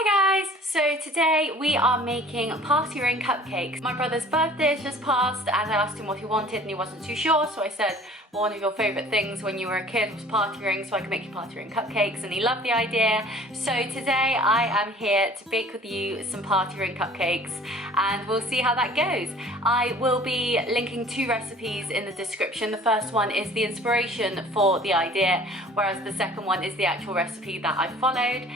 Hi guys! So today we are making party ring cupcakes. My brother's birthday has just passed and I asked him what he wanted and he wasn't too sure, so I said, well, one of your favourite things when you were a kid was party rings, so I can make you party ring cupcakes, and he loved the idea. So today I am here to bake with you some party ring cupcakes and we'll see how that goes. I will be linking two recipes in the description. The first one is the inspiration for the idea, whereas the second one is the actual recipe that I followed.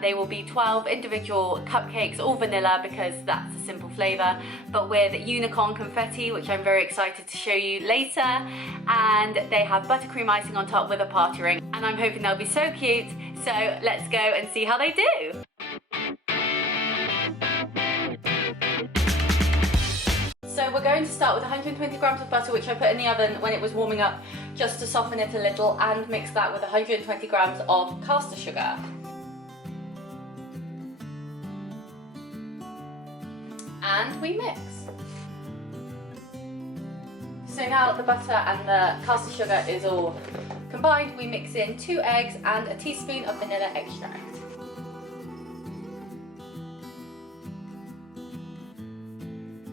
They will be 12 individual cupcakes, all vanilla because that's a simple flavour, but with unicorn confetti, which I'm very excited to show you later, and they have buttercream icing on top with a party ring, and I'm hoping they'll be so cute. So let's go and see how they do. So we're going to start with 120 grams of butter, which I put in the oven when it was warming up just to soften it a little, and mix that with 120 grams of caster sugar. And we mix. So now the butter and the caster sugar is all combined, we mix in 2 eggs and a teaspoon of vanilla extract.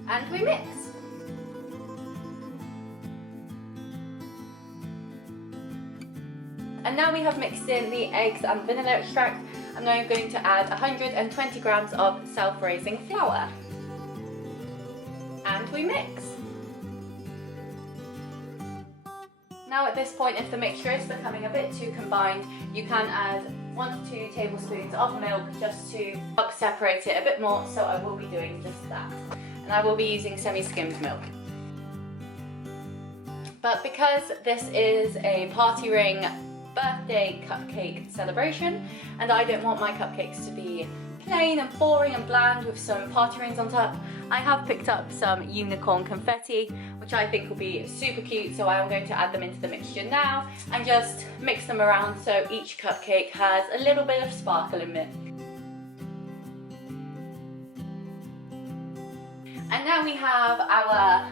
And we mix. And now we have mixed in the eggs and vanilla extract, I'm now going to add 120 grams of self-raising flour. And we mix. Now at this point, if the mixture is becoming a bit too combined, you can add 1 to 2 tablespoons of milk just to help separate it a bit more, so I will be doing just that. And I will be using semi-skimmed milk. But because this is a party ring birthday cupcake celebration, and I don't want my cupcakes to be plain and boring and bland with some party rings on top, I have picked up some unicorn confetti, which I think will be super cute, so I am going to add them into the mixture now and just mix them around so each cupcake has a little bit of sparkle in it. And now we have our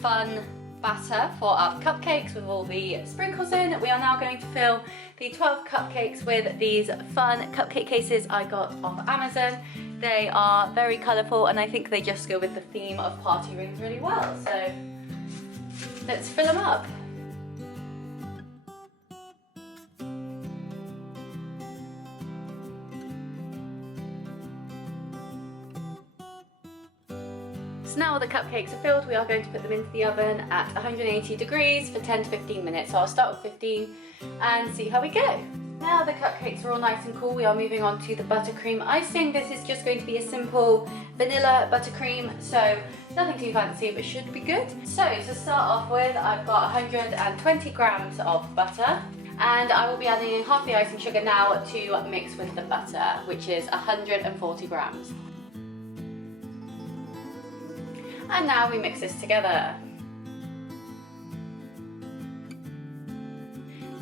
fun batter for our cupcakes with all the sprinkles in. We are now going to fill the 12 cupcakes with these fun cupcake cases I got off Amazon. They are very colourful and I think they just go with the theme of party rings really well. So let's fill them up. So now all the cupcakes are filled, we are going to put them into the oven at 180 degrees for 10 to 15 minutes. So I'll start with 15 and see how we go. Now the cupcakes are all nice and cool, we are moving on to the buttercream icing. This is just going to be a simple vanilla buttercream, so nothing too fancy but should be good. So to start off with, I've got 120 grams of butter, and I will be adding half the icing sugar now to mix with the butter, which is 140 grams. And now we mix this together.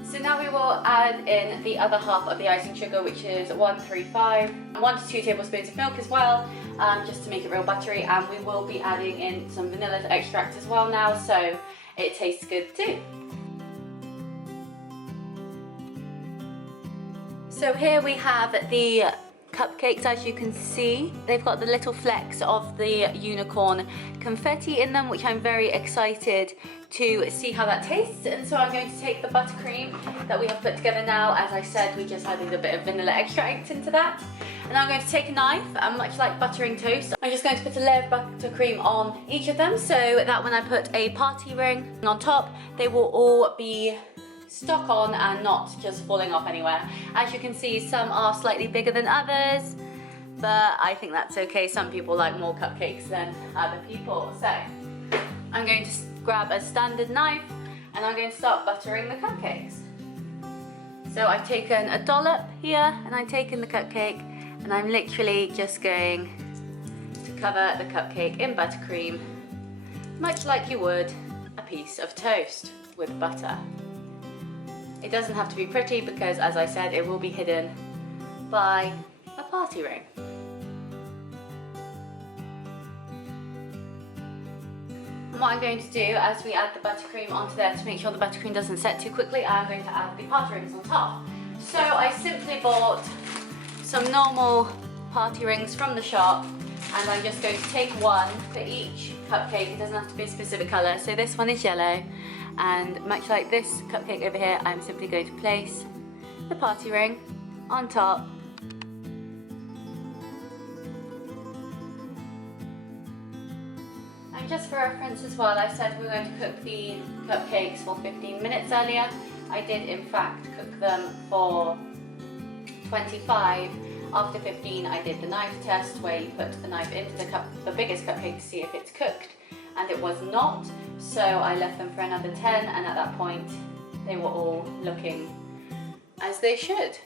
So now we will add in the other half of the icing sugar, which is 135, and 1 to 2 tablespoons of milk as well, just to make it real buttery, and we will be adding in some vanilla extract as well now, so it tastes good too. So here we have the cupcakes, as you can see. They've got the little flecks of the unicorn confetti in them, which I'm very excited to see how that tastes. And so I'm going to take the buttercream that we have put together now. As I said, we just added a bit of vanilla extract into that. And I'm going to take a knife, and much like buttering toast, I'm just going to put a layer of buttercream on each of them so that when I put a party ring on top, they will all be stuck on and not just falling off anywhere. As you can see, some are slightly bigger than others, but I think that's okay. Some people like more cupcakes than other people. So I'm going to grab a standard knife and I'm going to start buttering the cupcakes. So I've taken a dollop here and I've taken the cupcake and I'm literally just going to cover the cupcake in buttercream, much like you would a piece of toast with butter. It doesn't have to be pretty because, as I said, it will be hidden by a party ring. And what I'm going to do as we add the buttercream onto there, to make sure the buttercream doesn't set too quickly, I'm going to add the party rings on top. So I simply bought some normal party rings from the shop, and I'm just going to take one for each cupcake. It doesn't have to be a specific colour. So this one is yellow, and much like this cupcake over here, I'm simply going to place the party ring on top. And just for reference as well, I said we were going to cook the cupcakes for 15 minutes earlier. I did in fact cook them for 25. After 15, I did the knife test where you put the knife into the biggest cupcake to see if it's cooked, and it was not. So I left them for another 10, and at that point, they were all looking as they should.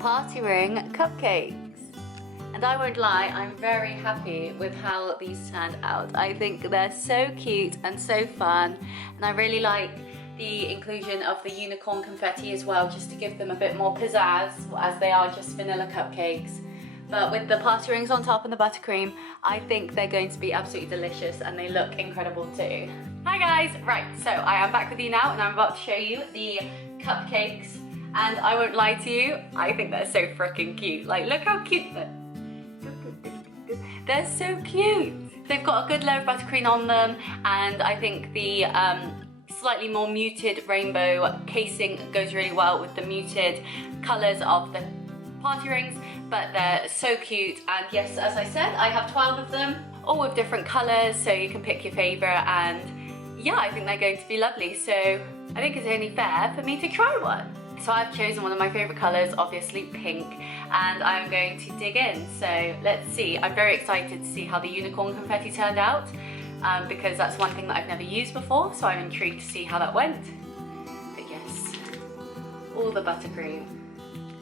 Party ring cupcakes. And I won't lie, I'm very happy with how these turned out. I think they're so cute and so fun, and I really like the inclusion of the unicorn confetti as well, just to give them a bit more pizzazz, as they are just vanilla cupcakes. But with the party rings on top and the buttercream, I think they're going to be absolutely delicious, and they look incredible too. Hi guys, right, so I am back with you now, and I'm about to show you the cupcakes. And I won't lie to you, I think they're so freaking cute. Like, look how cute they're so cute. They've got a good layer of buttercream on them, and I think the slightly more muted rainbow casing goes really well with the muted colours of the party rings, but they're so cute. And yes, as I said, I have 12 of them, all with different colours, so you can pick your favourite, and yeah, I think they're going to be lovely. So I think it's only fair for me to try one. So I've chosen one of my favourite colours, obviously pink, and I'm going to dig in. So let's see. I'm very excited to see how the unicorn confetti turned out, because that's one thing that I've never used before, so I'm intrigued to see how that went. But yes, all the buttercream.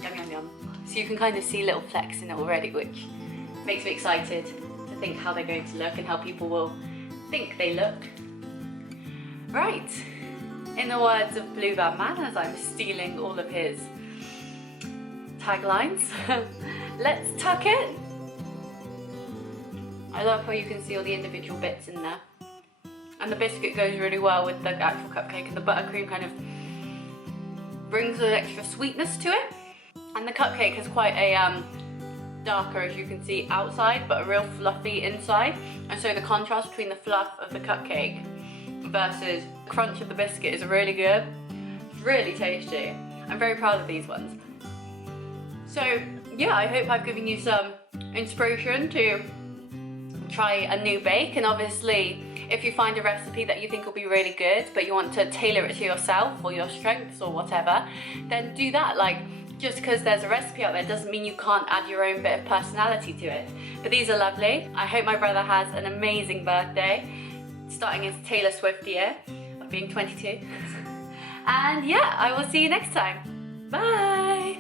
Yum, yum, yum. So you can kind of see little flecks in it already, which makes me excited to think how they're going to look and how people will think they look. Right. In the words of Blue Bad Man, as I'm stealing all of his taglines, let's tuck it. I love how you can see all the individual bits in there. And the biscuit goes really well with the actual cupcake, and the buttercream kind of brings an extra sweetness to it. And the cupcake has quite a darker, as you can see, outside, but a real fluffy inside. And so the contrast between the fluff of the cupcake versus crunch of the biscuit is really good. It's really tasty. I'm very proud of these ones. So yeah, I hope I've given you some inspiration to try a new bake, and obviously if you find a recipe that you think will be really good but you want to tailor it to yourself or your strengths or whatever, then do that. Like, just because there's a recipe out there doesn't mean you can't add your own bit of personality to it. But these are lovely. I hope my brother has an amazing birthday, starting his Taylor Swift year of being 22. And yeah, I will see you next time. Bye!